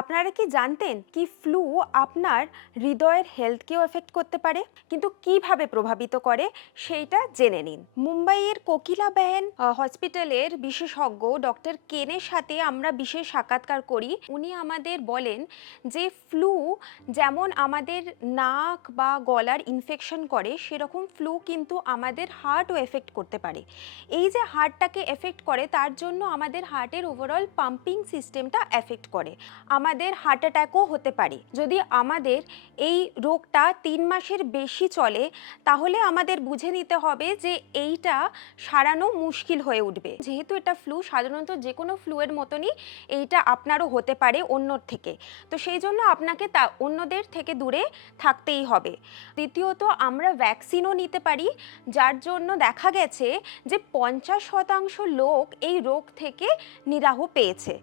আপনারা কি জানতেন কি ফ্লু আপনার হৃদয়ের হেলথকেও এফেক্ট করতে পারে? কিন্তু কিভাবে প্রভাবিত করে সেইটা জেনে নিন। মুম্বাইয়ের কোকিলাবেন হসপিটালের বিশেষজ্ঞ ডক্টর কেনের সাথে আমরা বিশেষ সাক্ষাৎকার করি। উনি আমাদের বলেন যে ফ্লু যেমন আমাদের নাক বা গলার ইনফেকশন করে, সেরকম ফ্লু কিন্তু আমাদের হার্টও এফেক্ট করতে পারে। এই যে হার্টটাকে এফেক্ট করে, তার জন্য আমাদের হার্টের ওভারঅল পাম্পিং সিস্টেমটা এফেক্ট করে। আমাদের হার্ট অ্যাটাকও হতে পারে। যদি আমাদের এই রোগটা 3 মাসের বেশি চলে, তাহলে আমাদের বুঝে নিতে হবে যে এইটা সারানো মুশকিল হয়ে উঠবে। যেহেতু এটা ফ্লু, সাধারণত যে কোনো ফ্লুয়ের মতনই এইটা আপনারও হতে পারে অন্যর থেকে। তো সেই জন্য আপনাকে অন্যদের থেকে দূরে থাকতেই হবে। দ্বিতীয়ত, আমরা ভ্যাকসিনও নিতে পারি, যার জন্য দেখা গেছে যে 50% লোক এই রোগ থেকে নিরাহ পেয়েছে।